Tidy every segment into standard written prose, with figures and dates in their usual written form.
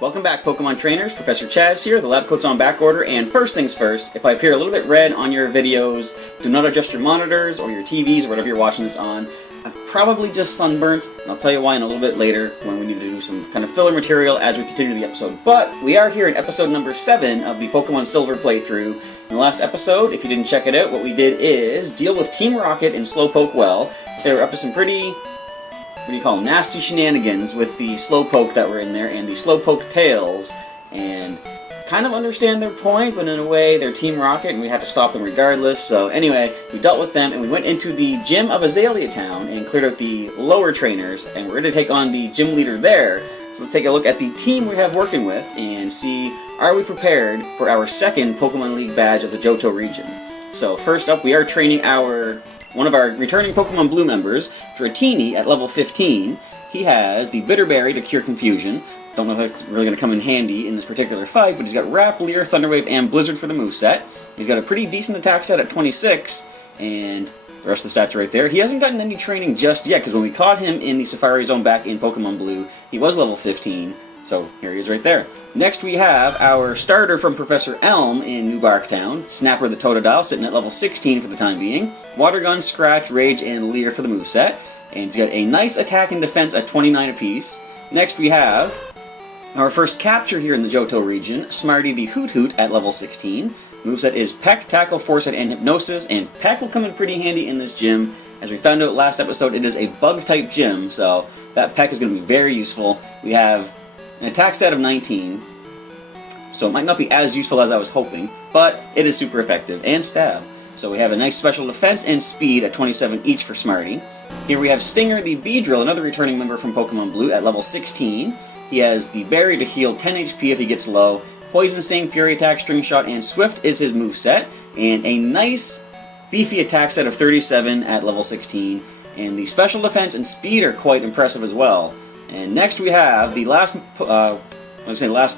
Welcome back, Pokemon Trainers. Professor Chaz here. The lab coat's on back order, and first things first, if I appear a little bit red on your videos, do not adjust your monitors or your TVs or whatever you're watching this on. I'm probably just sunburnt, and I'll tell you why in a little bit later when we need to do some kind of filler material as we continue the episode. But we are here in episode number 7 of the Pokemon Silver playthrough. In the last episode, if you didn't check it out, what we did is deal with Team Rocket and Slowpoke well. They were up to some pretty, what do you call them, nasty shenanigans with the Slowpoke that were in there and the Slowpoke tails, and kind of understand their point, but in a way they're Team Rocket and we had to stop them regardless. So anyway, we dealt with them and we went into the gym of Azalea Town and cleared out the lower trainers, and we're going to take on the gym leader there. So let's take a look at the team we have working with and see, are we prepared for our second Pokemon League badge of the Johto region. So first up, we are training one of our returning Pokemon Blue members, Dratini, at level 15. He has the Bitter Berry to cure confusion. Don't know if that's really going to come in handy in this particular fight, but he's got Wrap, Leer, Thunder Wave, and Blizzard for the moveset. He's got a pretty decent attack set at 26, and the rest of the stats are right there. He hasn't gotten any training just yet, because when we caught him in the Safari Zone back in Pokemon Blue, he was level 15, so here he is right there. Next we have our starter from Professor Elm in New Bark Town, Snapper the Totodile, sitting at level 16 for the time being. Water Gun, Scratch, Rage, and Leer for the moveset. And he's got a nice attack and defense at 29 apiece. Next we have our first capture here in the Johto region, Smarty the Hoot Hoot at level 16. Moveset is Peck, Tackle, Foresight, and Hypnosis, and Peck will come in pretty handy in this gym. As we found out last episode, it is a bug-type gym, so that Peck is going to be very useful. We have an attack stat of 19, so it might not be as useful as I was hoping, but it is super effective, and stab. So we have a nice special defense and speed at 27 each for Smarty. Here we have Stinger the Beedrill, another returning member from Pokemon Blue, at level 16. He has the Berry to heal 10 HP if he gets low. Poison Sting, Fury Attack, String Shot, and Swift is his moveset. And a nice beefy attack set of 37 at level 16. And the special defense and speed are quite impressive as well. And next we have the last Pokemon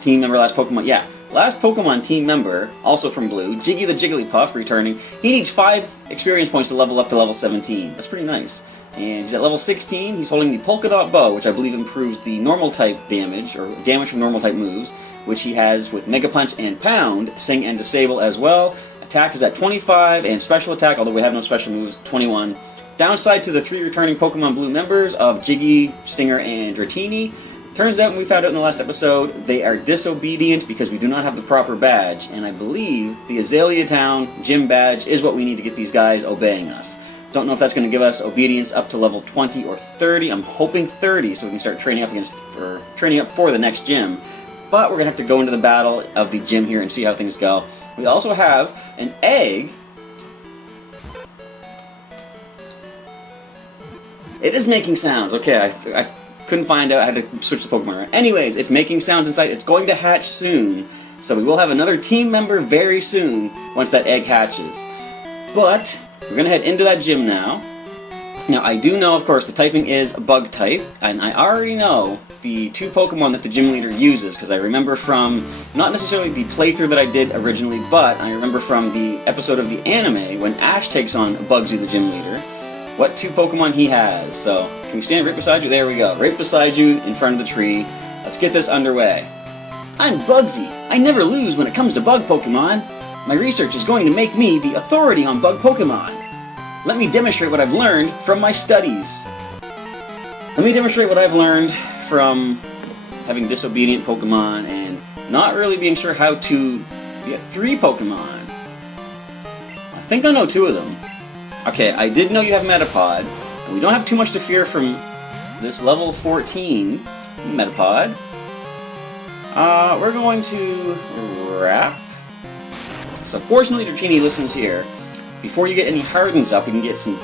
team member, also from Blue, Jiggy the Jigglypuff, returning. He needs 5 experience points to level up to level 17. That's pretty nice. And he's at level 16. He's holding the Polka Dot Bow, which I believe improves the normal type damage, or damage from normal type moves, which he has with Mega Punch and Pound, Sing and Disable as well. Attack is at 25, and special attack, although we have no special moves, 21. Downside to the 3 returning Pokemon Blue members of Jiggy, Stinger, and Dratini. Turns out, when we found out in the last episode, they are disobedient because we do not have the proper badge, and I believe the Azalea Town gym badge is what we need to get these guys obeying us. Don't know if that's going to give us obedience up to level 20 or 30. I'm hoping 30 so we can start training up for the next gym. But we're going to have to go into the battle of the gym here and see how things go. We also have an egg. It is making sounds. Okay, I couldn't find out. I had to switch the Pokemon around. Anyways, it's making sounds inside. It's going to hatch soon. So we will have another team member very soon once that egg hatches. But we're going to head into that gym now. Now, I do know, of course, the typing is bug type, and I already know the 2 Pokemon that the gym leader uses, because I remember from, not necessarily the playthrough that I did originally, but I remember from the episode of the anime when Ash takes on Bugsy, the gym leader, what 2 Pokemon he has. So, can we stand right beside you? There we go. Right beside you, in front of the tree. Let's get this underway. I'm Bugsy. I never lose when it comes to bug Pokemon. My research is going to make me the authority on bug Pokemon. Let me demonstrate what I've learned from my studies. Let me demonstrate what I've learned from having disobedient Pokemon and not really being sure how to get 3 Pokemon. I think I know 2 of them. Okay, I did know you have Metapod, and we don't have too much to fear from this level 14 Metapod. We're going to Wrap. So fortunately Dratini listens here. Before you get any hardens up, we can get some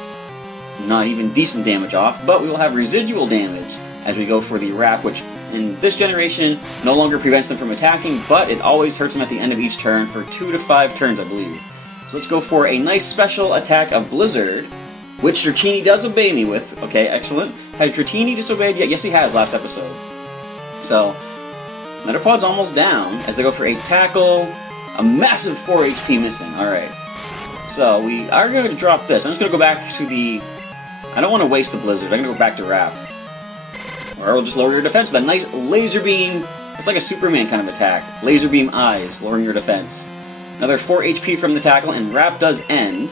not even decent damage off, but we will have residual damage as we go for the Wrap, which in this generation no longer prevents them from attacking, but it always hurts them at the end of each turn for 2 to 5 turns, I believe. So let's go for a nice special attack of Blizzard, which Dratini does obey me with. Okay, excellent. Has Dratini disobeyed yet? Yes, he has last episode. So, Metapod's almost down as they go for a Tackle, a massive 4 HP missing. Alright. So, we are going to drop this. I'm just going to go back to the... I don't want to waste the Blizzard. I'm going to go back to Wrap. Or we'll just lower your defense with a nice laser beam It's like a Superman kind of attack. Laser beam eyes, lowering your defense. Another 4 HP from the tackle, and wrap does end.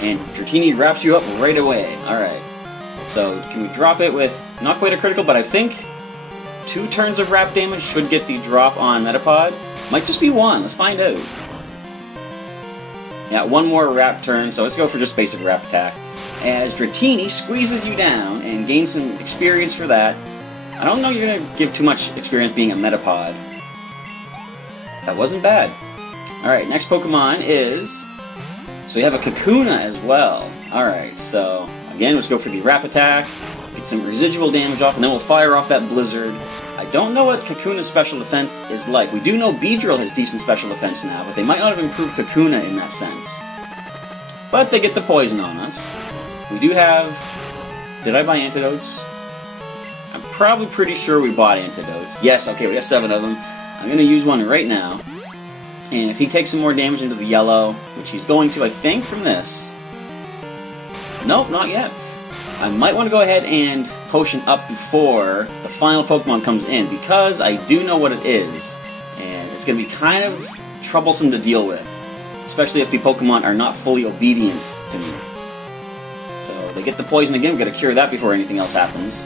And Dratini wraps you up right away. Alright. So, can we drop it with not quite a critical, but I think 2 turns of wrap damage should get the drop on Metapod. Might just be 1. Let's find out. Yeah, 1 more wrap turn, so let's go for just basic wrap attack. As Dratini squeezes you down and gains some experience for that. I don't know you're going to give too much experience being a Metapod. That wasn't bad. Alright, next Pokemon is... So we have a Kakuna as well. Alright, so again, let's go for the wrap attack. Get some residual damage off, and then we'll fire off that Blizzard. I don't know what Kakuna's special defense is like. We do know Beedrill has decent special defense now, but they might not have improved Kakuna in that sense. But they get the poison on us. We do have... Did I buy antidotes? I'm probably pretty sure we bought antidotes. Yes, okay, we got 7 of them. I'm going to use one right now. And if he takes some more damage into the yellow, which he's going to, I think, from this... Nope, not yet. I might want to go ahead and potion up before the final Pokemon comes in, because I do know what it is, and it's going to be kind of troublesome to deal with, especially if the Pokemon are not fully obedient to me. So they get the poison again, we've got to cure that before anything else happens.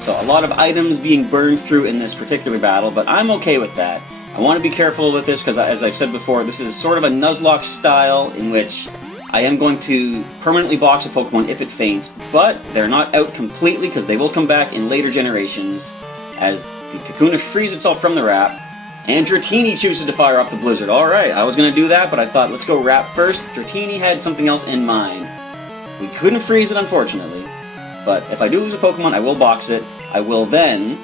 So a lot of items being burned through in this particular battle, but I'm okay with that. I want to be careful with this, because as I've said before, this is sort of a Nuzlocke style in which I am going to permanently box a Pokemon if it faints, but they're not out completely because they will come back in later generations as the Kakuna frees itself from the wrap, and Dratini chooses to fire off the Blizzard. Alright, I was going to do that, but I thought, let's go wrap first. Dratini had something else in mind. We couldn't freeze it, unfortunately, but if I do lose a Pokemon, I will box it. I will then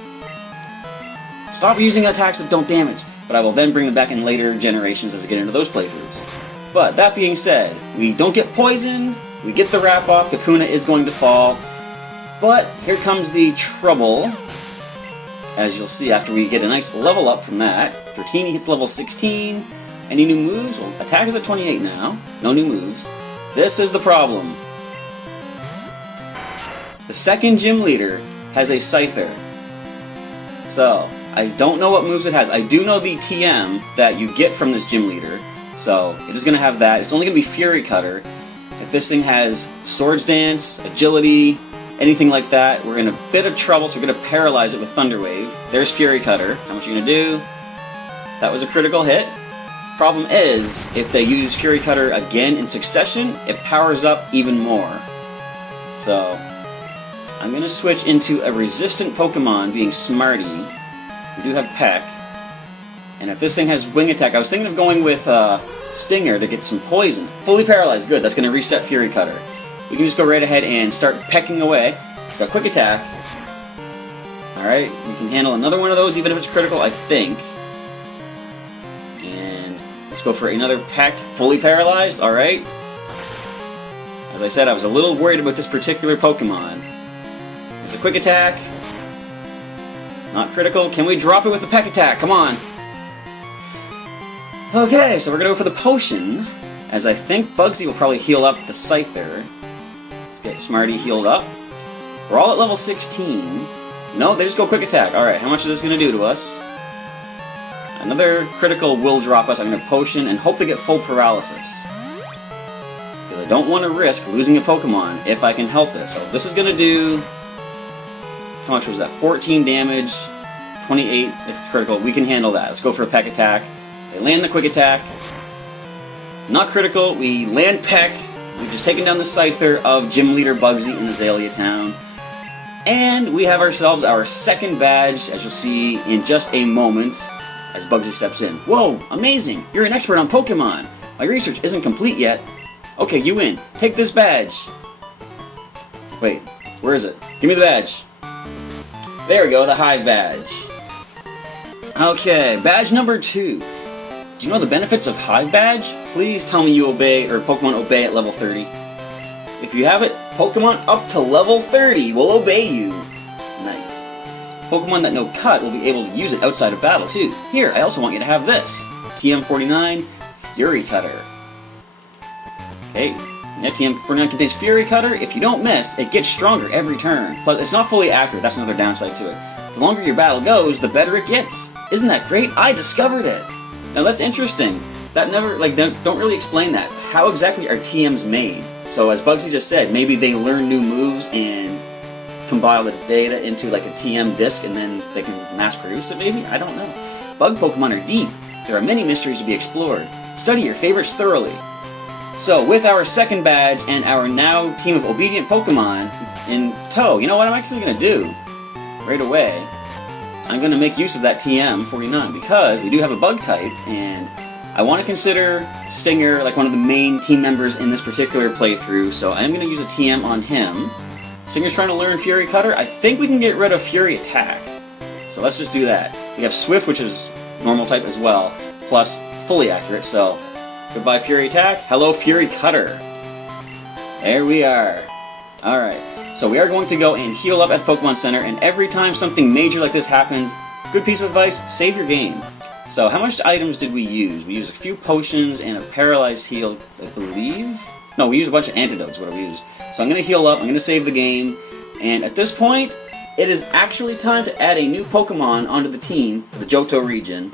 stop using attacks that don't damage, but I will then bring them back in later generations as I get into those playthroughs. But that being said, we don't get poisoned, we get the wrap off, Kakuna is going to fall, but here comes the trouble, as you'll see after we get a nice level up from that. Dratini hits level 16, any new moves? Well, attack is at 28 now, no new moves. This is the problem. The second gym leader has a Scyther, so I don't know what moves it has. I do know the TM that you get from this gym leader, so it is going to have that. It's only going to be Fury Cutter. If this thing has Swords Dance, Agility, anything like that, we're in a bit of trouble, so we're going to paralyze it with Thunder Wave. There's Fury Cutter. How much are you going to do? That was a critical hit. Problem is, if they use Fury Cutter again in succession, it powers up even more. So, I'm going to switch into a resistant Pokemon, being Smarty. We do have Peck. And if this thing has Wing Attack, I was thinking of going with Stinger to get some poison. Fully paralyzed, good, that's going to reset Fury Cutter. We can just go right ahead and start pecking away. It's got Quick Attack. Alright, we can handle another one of those, even if it's critical, I think. And let's go for another Peck. Fully paralyzed, alright. As I said, I was a little worried about this particular Pokemon. There's a Quick Attack. Not critical. Can we drop it with the Peck Attack? Come on. Okay, so we're going to go for the potion, as I think Bugsy will probably heal up the Scyther. Let's get Smarty healed up. We're all at level 16. No, they just go Quick Attack. Alright, how much is this going to do to us? Another critical will drop us. I'm going to potion and hope to get full paralysis. Because I don't want to risk losing a Pokemon if I can help it. So this is going to do... How much was that? 14 damage, 28 if critical. We can handle that. Let's go for a Peck Attack. They land the Quick Attack. Not critical. We land Peck. We've just taken down the Scyther of Gym Leader Bugsy in Azalea Town. And we have ourselves our second badge, as you'll see in just a moment, as Bugsy steps in. Whoa, amazing! You're an expert on Pokemon! My research isn't complete yet. Okay, you win. Take this badge. Wait, where is it? Give me the badge. There we go, the Hive badge. Okay, badge number 2. Do you know the benefits of Hive Badge? Please tell me you obey, or Pokemon obey at level 30. If you have it, Pokemon up to level 30 will obey you. Nice. Pokemon that know Cut will be able to use it outside of battle too. Here, I also want you to have this. TM49 Fury Cutter. Okay, yeah, TM49 contains Fury Cutter. If you don't miss, it gets stronger every turn. But it's not fully accurate, that's another downside to it. The longer your battle goes, the better it gets. Isn't that great? I discovered it! Now that's interesting. That never, don't really explain that. How exactly are TMs made? So as Bugsy just said, maybe they learn new moves and compile the data into like a TM disk and then they can mass produce it maybe? I don't know. Bug Pokemon are deep. There are many mysteries to be explored. Study your favorites thoroughly. So with our second badge and our now team of obedient Pokemon in tow, you know what I'm actually going to do? Right away, I'm going to make use of that TM49 because we do have a bug type and I want to consider Stinger like one of the main team members in this particular playthrough, so I'm going to use a TM on him. Stinger's trying to learn Fury Cutter. I think we can get rid of Fury Attack. So let's just do that. We have Swift, which is normal type as well, plus fully accurate, so goodbye Fury Attack. Hello Fury Cutter. There we are. Alright, so we are going to go and heal up at the Pokemon Center, and every time something major like this happens, good piece of advice, save your game. So how much items did we use? We used a few potions and a paralyzed heal, I believe? No, we used a bunch of antidotes, what we used. So I'm going to heal up, I'm going to save the game, and at this point, it is actually time to add a new Pokemon onto the team for the Johto region.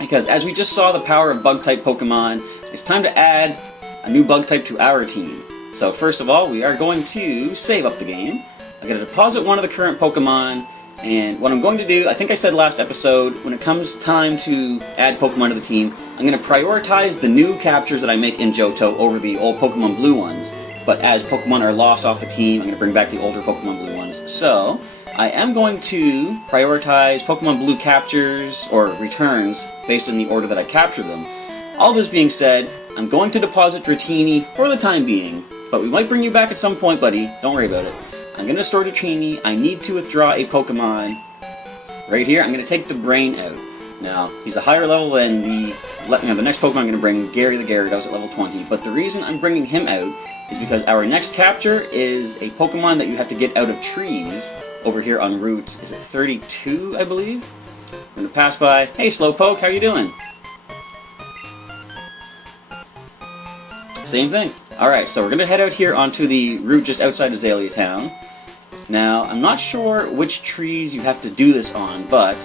Because as we just saw the power of Bug-type Pokemon, it's time to add a new Bug-type to our team. So first of all, we are going to save up the game. I'm going to deposit one of the current Pokemon, and what I'm going to do, I think I said last episode, when it comes time to add Pokemon to the team, I'm going to prioritize the new captures that I make in Johto over the old Pokemon Blue ones. But as Pokemon are lost off the team, I'm going to bring back the older Pokemon Blue ones. So, I am going to prioritize Pokemon Blue captures, or returns, based on the order that I capture them. All this being said, I'm going to deposit Dratini for the time being, but we might bring you back at some point, buddy. Don't worry about it. I'm going to store Dratini. I need to withdraw a Pokemon. Right here, I'm going to take the Brain out. Now, he's a higher level than the next Pokemon I'm going to bring, Gary the Gyarados at level 20, but the reason I'm bringing him out is because our next capture is a Pokemon that you have to get out of trees over here on Route, is it 32, I believe? I'm going to pass by. Hey, Slowpoke, how you doing? Same thing. Alright, so we're going to head out here onto the route just outside Azalea Town. Now, I'm not sure which trees you have to do this on, but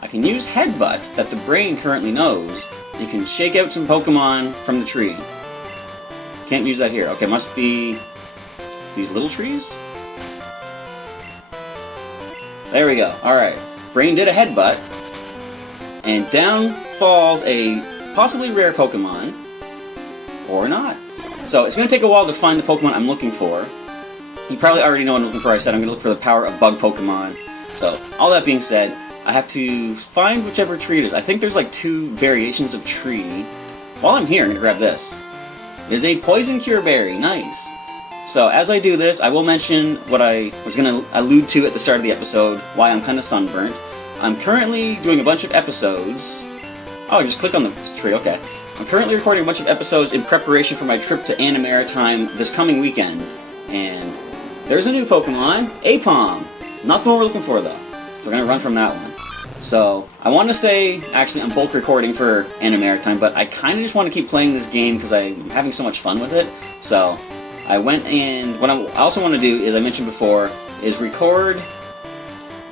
I can use Headbutt that the brain currently knows. You can shake out some Pokemon from the tree. Can't use that here. Okay, must be these little trees? There we go. Alright. Brain did a Headbutt. And down falls a possibly rare Pokemon. Or not. So it's going to take a while to find the Pokemon I'm looking for. You probably already know what I'm looking for. I said I'm going to look for the power of Bug Pokemon. So, all that being said, I have to find whichever tree it is. I think there's like 2 variations of tree. While I'm here, I'm going to grab this. It is a Poison Cure Berry. Nice. So, as I do this, I will mention what I was going to allude to at the start of the episode, why I'm kind of sunburnt. I'm currently doing a bunch of episodes. Oh, just click on the tree, okay. I'm currently recording a bunch of episodes in preparation for my trip to Anna Maritime this coming weekend. And there's a new Pokemon, Apom. Not the one we're looking for, though. We're going to run from that one. So, I want to say, actually, I'm bulk recording for Anna Maritime, but I kind of just want to keep playing this game because I'm having so much fun with it. So, I went and what I also want to do, as I mentioned before, is record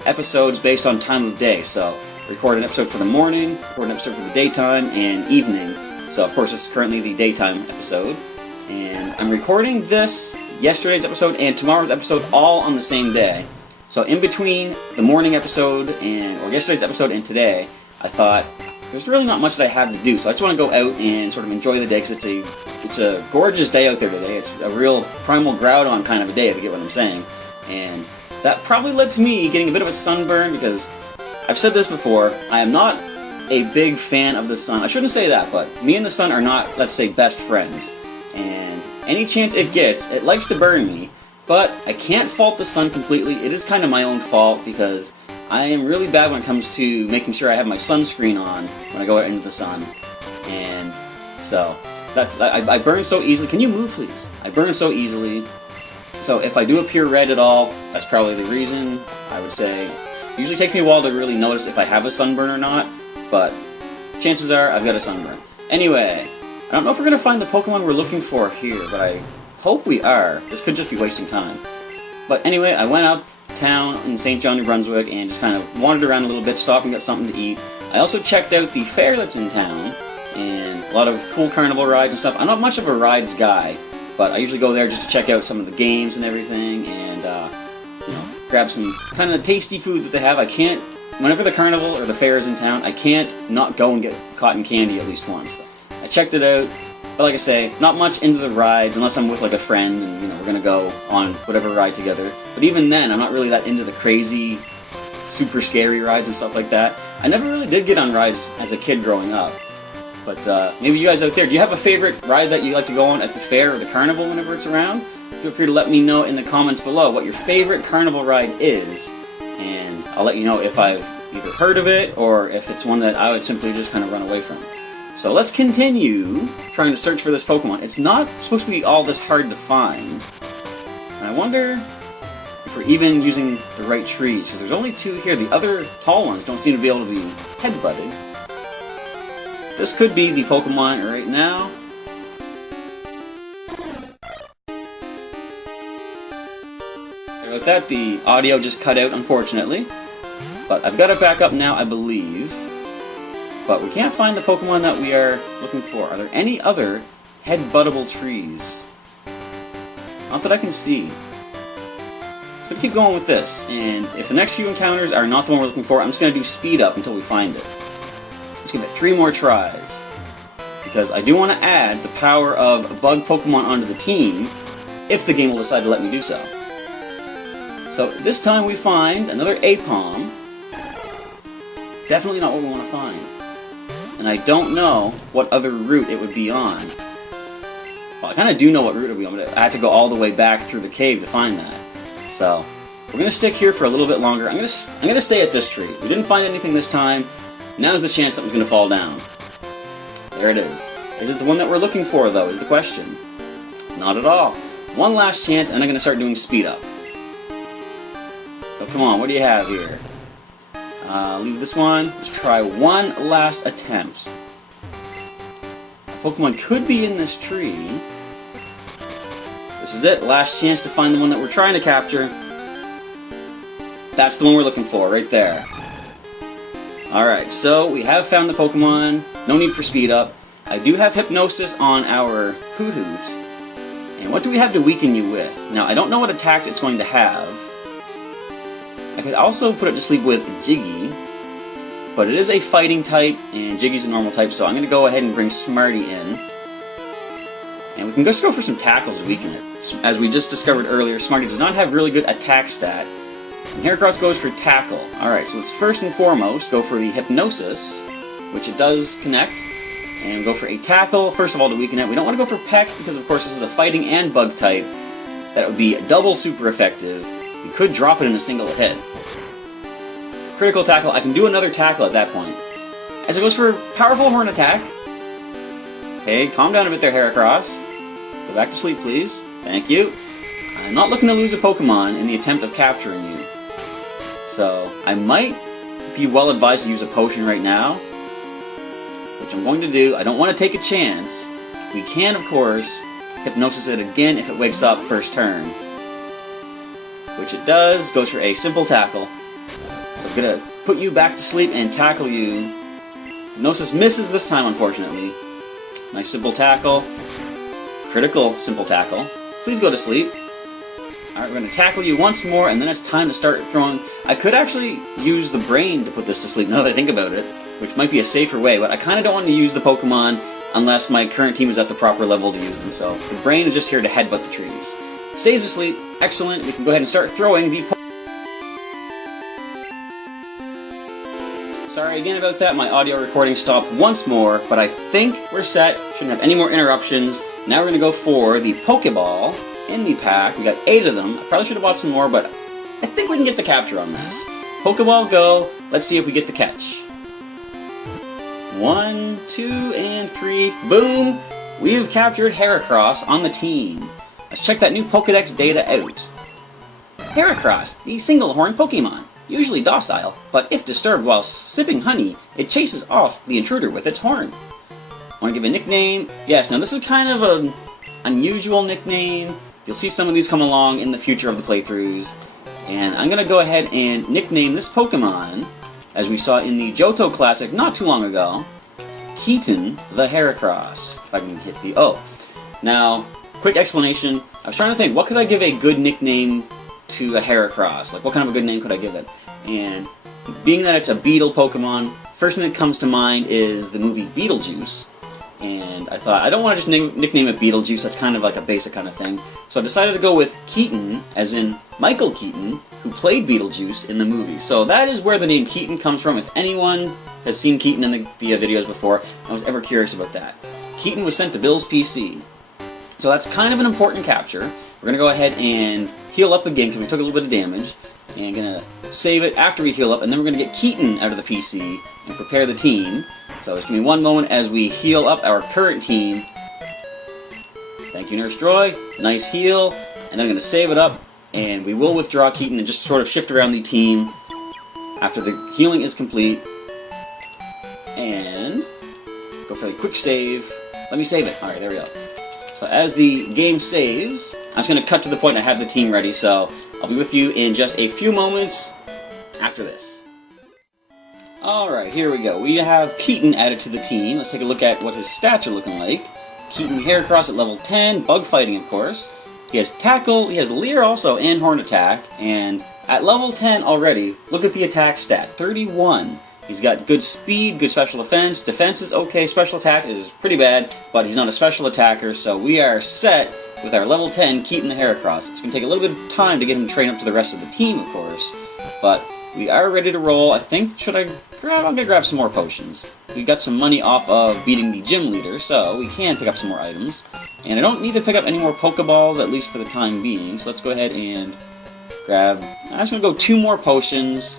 episodes based on time of day. So, record an episode for the morning, record an episode for the daytime, and evening. So, of course, this is currently the daytime episode. And I'm recording this, yesterday's episode, and tomorrow's episode all on the same day. So in between the morning episode or yesterday's episode and today, I thought there's really not much that I have to do. So I just want to go out and sort of enjoy the day because it's a gorgeous day out there today. It's a real primal Groudon kind of a day, if you get what I'm saying. And that probably led to me getting a bit of a sunburn because I've said this before, I am not a big fan of the sun. I shouldn't say that, but me and the sun are not, let's say, best friends. And any chance it gets, it likes to burn me. But I can't fault the sun completely. It is kind of my own fault because I am really bad when it comes to making sure I have my sunscreen on when I go out into the sun. And so, I burn so easily. Can you move, please? I burn so easily. So if I do appear red at all, that's probably the reason. I would say it usually takes me a while to really notice if I have a sunburn or not. But chances are I've got a sunburn. Anyway, I don't know if we're going to find the Pokemon we're looking for here, but I hope we are. This could just be wasting time. But anyway, I went uptown in St. John, New Brunswick, and just kind of wandered around a little bit, stopped and got something to eat. I also checked out the fair that's in town, and a lot of cool carnival rides and stuff. I'm not much of a rides guy, but I usually go there just to check out some of the games and everything, and you know, grab some kind of tasty food that they have. I can't, whenever the carnival or the fair is in town, I can't not go and get cotton candy at least once. I checked it out, but like I say, not much into the rides unless I'm with like a friend and, you know, we're gonna go on whatever ride together. But even then, I'm not really that into the crazy, super scary rides and stuff like that. I never really did get on rides as a kid growing up. But maybe you guys out there, do you have a favorite ride that you like to go on at the fair or the carnival whenever it's around? Feel free to let me know in the comments below what your favorite carnival ride is, and I'll let you know if I've either heard of it or if it's one that I would simply just kind of run away from. So let's continue trying to search for this Pokemon. It's not supposed to be all this hard to find. And I wonder if we're even using the right trees, because there's only 2 here. The other tall ones don't seem to be able to be headbutted. This could be the Pokemon right now. Sorry about that, the audio just cut out unfortunately. But I've got it back up now, I believe. But we can't find the Pokemon that we are looking for. Are there any other headbuttable trees? Not that I can see. So keep going with this, and if the next few encounters are not the one we're looking for, I'm just going to do speed up until we find it. Let's give it 3 more tries, because I do want to add the power of bug Pokemon onto the team, if the game will decide to let me do so. So this time we find another Apom. Definitely not what we want to find. And I don't know what other route it would be on. Well, I kind of do know what route it would be on, but I have to go all the way back through the cave to find that. So we're going to stick here for a little bit longer. I'm going to stay at this tree. We didn't find anything this time. Now's the chance something's going to fall down. There it is. Is it the one that we're looking for, though, is the question. Not at all. One last chance, and I'm going to start doing speed up. So come on, what do you have here? Leave this one. Let's try one last attempt. Pokemon could be in this tree. This is it. Last chance to find the one that we're trying to capture. That's the one we're looking for, right there. Alright, so we have found the Pokemon. No need for speed up. I do have Hypnosis on our Hoot-Hoot. And what do we have to weaken you with? Now, I don't know what attacks it's going to have. I could also put it to sleep with Jiggy, but it is a fighting type, and Jiggy's a normal type, so I'm going to go ahead and bring Smarty in. And we can just go for some tackles to weaken it. As we just discovered earlier, Smarty does not have really good attack stat. And Heracross goes for Tackle. Alright, so let's first and foremost go for the Hypnosis, which it does connect, and go for a Tackle, first of all, to weaken it. We don't want to go for Peck, because of course this is a fighting and bug type. That would be double super effective. We could drop it in a single hit. Critical Tackle, I can do another Tackle at that point. As it goes for Powerful Horn Attack. Okay, calm down a bit there, Heracross. Go back to sleep, please. Thank you. I'm not looking to lose a Pokemon in the attempt of capturing you. So, I might be well advised to use a potion right now, which I'm going to do. I don't want to take a chance. We can, of course, Hypnosis it again if it wakes up first turn. Which it does. Goes for a simple Tackle. So I'm going to put you back to sleep and tackle you. Hypnosis misses this time, unfortunately. Nice simple Tackle. Critical simple Tackle. Please go to sleep. Alright, we're going to tackle you once more, and then it's time to start throwing. I could actually use the brain to put this to sleep, now that I think about it, which might be a safer way, but I kind of don't want to use the Pokemon unless my current team is at the proper level to use them, so the brain is just here to headbutt the trees. Stays asleep, excellent, we can go ahead and start throwing the Sorry again about that, my audio recording stopped once more, but I think we're set, shouldn't have any more interruptions. Now we're going to go for the Pokeball in the pack. We got 8 of them. I probably should have bought some more, but I think we can get the capture on this. Pokeball go. Let's see if we get the catch. 1, 2, and 3. Boom! We have captured Heracross on the team. Let's check that new Pokedex data out. Heracross, the single-horn Pokemon. Usually docile, but if disturbed while sipping honey, it chases off the intruder with its horn. Want to give a nickname? Yes, now this is kind of an unusual nickname. You'll see some of these come along in the future of the playthroughs. And I'm going to go ahead and nickname this Pokemon, as we saw in the Johto Classic not too long ago, Keaton the Heracross. If I can hit the O. Now, quick explanation. I was trying to think, what could I give a good nickname to a Heracross? Like, what kind of a good name could I give it? And being that it's a beetle Pokemon, first thing that comes to mind is the movie Beetlejuice. And I thought, I don't want to just nickname it Beetlejuice, that's kind of like a basic kind of thing. So I decided to go with Keaton, as in Michael Keaton, who played Beetlejuice in the movie. So that is where the name Keaton comes from. If anyone has seen Keaton in the videos before, I was ever curious about that. Keaton was sent to Bill's PC. So that's kind of an important capture. We're going to go ahead and heal up again, because we took a little bit of damage. And going to save it after we heal up, and then we're going to get Keaton out of the PC and prepare the team. So just give me one moment as we heal up our current team. Thank you, Nurse Joy. Nice heal. And then I'm going to save it up, and we will withdraw Keaton and just sort of shift around the team after the healing is complete. And go for a quick save. Let me save it. Alright, there we go. So as the game saves, I'm just going to cut to the point I have the team ready, so I'll be with you in just a few moments after this. Alright, here we go. We have Keaton added to the team. Let's take a look at what his stats are looking like. Keaton Heracross at level 10, bug fighting of course. He has tackle, he has leer also, and horn attack. And at level 10 already, look at the attack stat, 31. He's got good speed, good special defense. Defense is okay, special attack is pretty bad, but he's not a special attacker, so we are set with our level 10 Keaton the Heracross. It's going to take a little bit of time to get him trained up to the rest of the team, of course, but we are ready to roll. I think, I'm going to grab some more potions. We got some money off of beating the gym leader, so we can pick up some more items. And I don't need to pick up any more Pokeballs, at least for the time being, so let's go ahead and grab, I'm just going to go 2 more potions.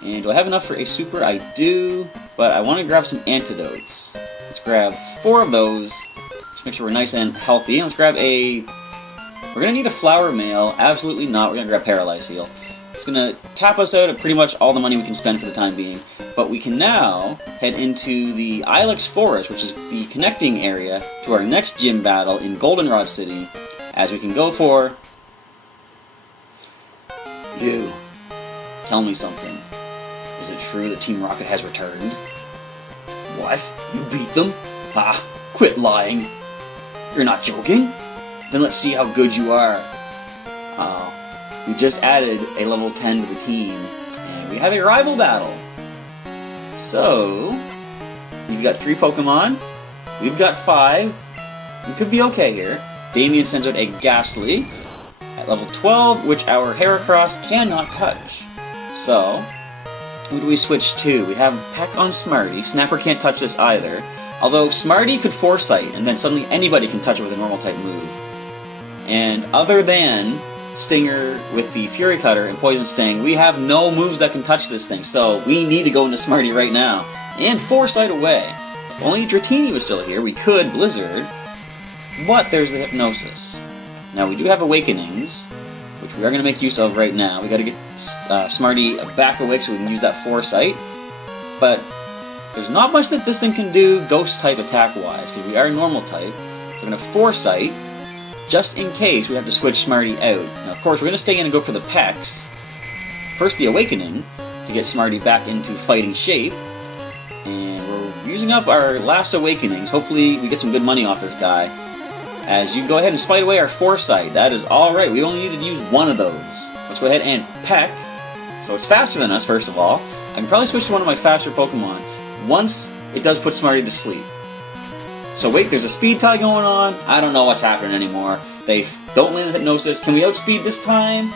And do I have enough for a super? I do, but I want to grab some antidotes. Let's grab 4 of those. Just make sure we're nice and healthy. And let's grab a... We're going to need a flower mail. Absolutely not. We're going to grab Paralyze Heal. It's going to tap us out of pretty much all the money we can spend for the time being. But we can now head into the Ilex Forest, which is the connecting area to our next gym battle in Goldenrod City, as we can go for... You. Tell me something. Is it true that Team Rocket has returned? What? You beat them? Ah, quit lying. You're not joking? Then let's see how good you are. Oh, we just added a level 10 to the team, and we have a rival battle. So, we've got 3 Pokemon, we've got 5, we could be okay here. Damien sends out a Ghastly at level 12, which our Heracross cannot touch. So, who do we switch to? We have Peck on Smarty. Snapper can't touch this either. Although Smarty could Foresight, and then suddenly anybody can touch it with a normal type move. And other than Stinger with the Fury Cutter and Poison Sting, we have no moves that can touch this thing. So we need to go into Smarty right now. And Foresight away. If only Dratini was still here, we could Blizzard. But there's the Hypnosis. Now we do have Awakenings, which we are going to make use of right now. We got to get Smarty back awake so we can use that Foresight. But there's not much that this thing can do Ghost type attack wise, because we are normal type. We're going to Foresight, just in case we have to switch Smarty out. Now of course we're going to stay in and go for the Pecks. First the Awakening, to get Smarty back into fighting shape. And we're using up our last Awakenings. Hopefully we get some good money off this guy. As you go ahead and spite away our Foresight. That is alright, we only needed to use 1 of those. Let's go ahead and Peck. So it's faster than us, first of all. I can probably switch to one of my faster Pokemon once it does put Smarty to sleep. So wait, there's a speed tie going on. I don't know what's happening anymore. They don't land the Hypnosis. Can we outspeed this time?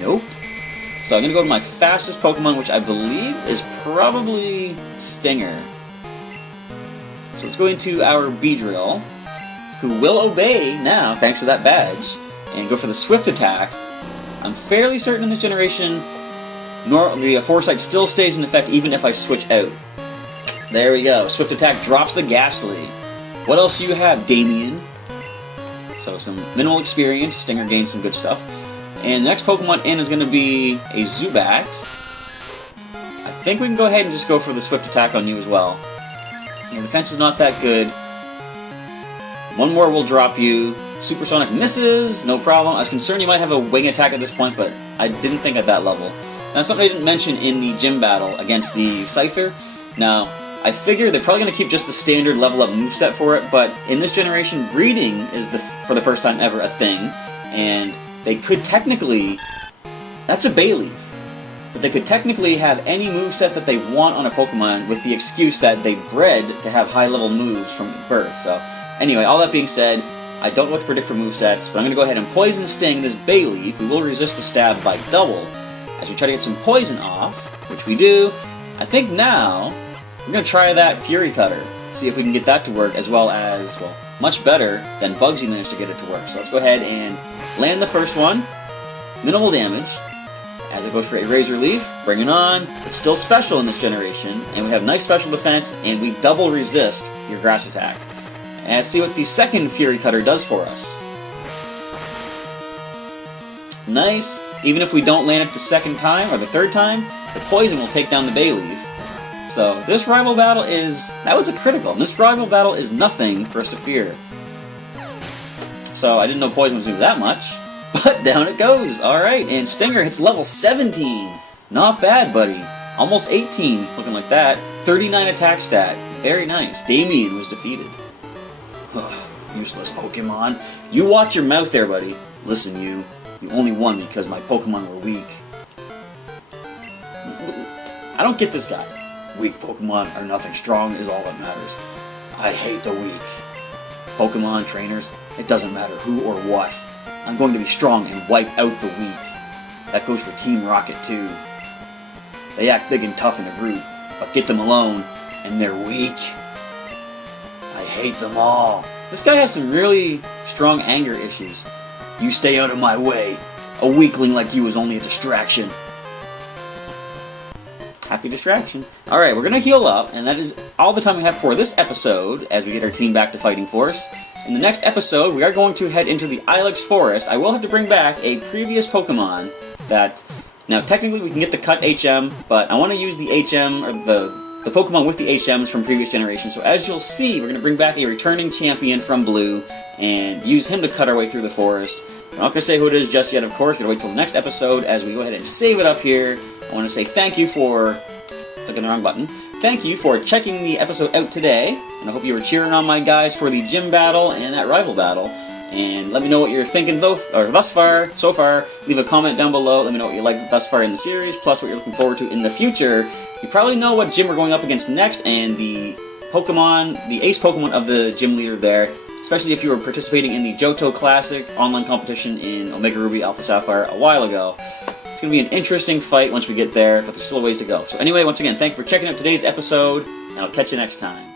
Nope. So I'm going to go to my fastest Pokemon, which I believe is probably Stinger. So let's go into our Beedrill, who will obey now, thanks to that badge, and go for the Swift Attack. I'm fairly certain in this generation, the Foresight still stays in effect even if I switch out. There we go. Swift Attack drops the Ghastly. What else do you have, Damien? So some minimal experience. Stinger gains some good stuff. And the next Pokemon in is going to be a Zubat. I think we can go ahead and just go for the Swift Attack on you as well. And the defense is not that good. 1 more will drop you. Supersonic misses, no problem. I was concerned you might have a wing attack at this point, but I didn't think at that level. Now, something I didn't mention in the gym battle against the Scyther. Now, I figure they're probably going to keep just the standard level up moveset for it, but in this generation, breeding is, for the first time ever, a thing, and they could technically... That's a Bayleaf. But they could technically have any moveset that they want on a Pokemon with the excuse that they bred to have high-level moves from birth. So, anyway, all that being said, I don't know what to predict for movesets, but I'm going to go ahead and Poison Sting this Bayleaf. We will resist the stab by double as we try to get some poison off, which we do. I think now we're going to try that Fury Cutter, see if we can get that to work, as well as, well, much better than Bugsy managed to get it to work. So let's go ahead and land the first one. Minimal damage. As it goes for a Razor Leaf, bring it on. It's still special in this generation, and we have nice special defense, and we double resist your grass attack. And let's see what the second Fury Cutter does for us. Nice. Even if we don't land it the second time, or the third time, the poison will take down the Bayleaf. So, this rival battle is... That was a critical. This rival battle is nothing for us to fear. So, I didn't know poison was going to do that much. But down it goes. Alright, and Stinger hits level 17. Not bad, buddy. Almost 18, looking like that. 39 attack stat. Very nice. Damien was defeated. Useless Pokemon. You watch your mouth there, buddy. Listen, you. You only won because my Pokemon were weak. I don't get this guy. Weak Pokemon are nothing. Strong is all that matters. I hate the weak. Pokemon Trainers, it doesn't matter who or what. I'm going to be strong and wipe out the weak. That goes for Team Rocket, too. They act big and tough in a group, but get them alone, and they're weak. I hate them all. This guy has some really strong anger issues. You stay out of my way. A weakling like you is only a distraction. Happy distraction. Alright, we're going to heal up, and that is all the time we have for this episode as we get our team back to Fighting Force. In the next episode, we are going to head into the Ilex Forest. I will have to bring back a previous Pokemon that... Now, technically, we can get the Cut HM, but I want to use the HM, or the Pokemon with the HMs from previous generations. So as you'll see, we're going to bring back a returning champion from Blue and use him to cut our way through the forest. I'm not going to say who it is just yet, of course. We're going to wait till the next episode as we go ahead and save it up here. I want to say thank you for... Clicking the wrong button. Thank you for checking the episode out today, and I hope you were cheering on my guys for the gym battle and that rival battle. And let me know what you're thinking thus far, so far. Leave a comment down below. Let me know what you liked thus far in the series, plus what you're looking forward to in the future. You probably know what gym we're going up against next, and the Pokemon, the ace Pokemon of the gym leader there, especially if you were participating in the Johto Classic online competition in Omega Ruby Alpha Sapphire a while ago. It's going to be an interesting fight once we get there, but there's still a ways to go. So anyway, once again, thank you for checking out today's episode, and I'll catch you next time.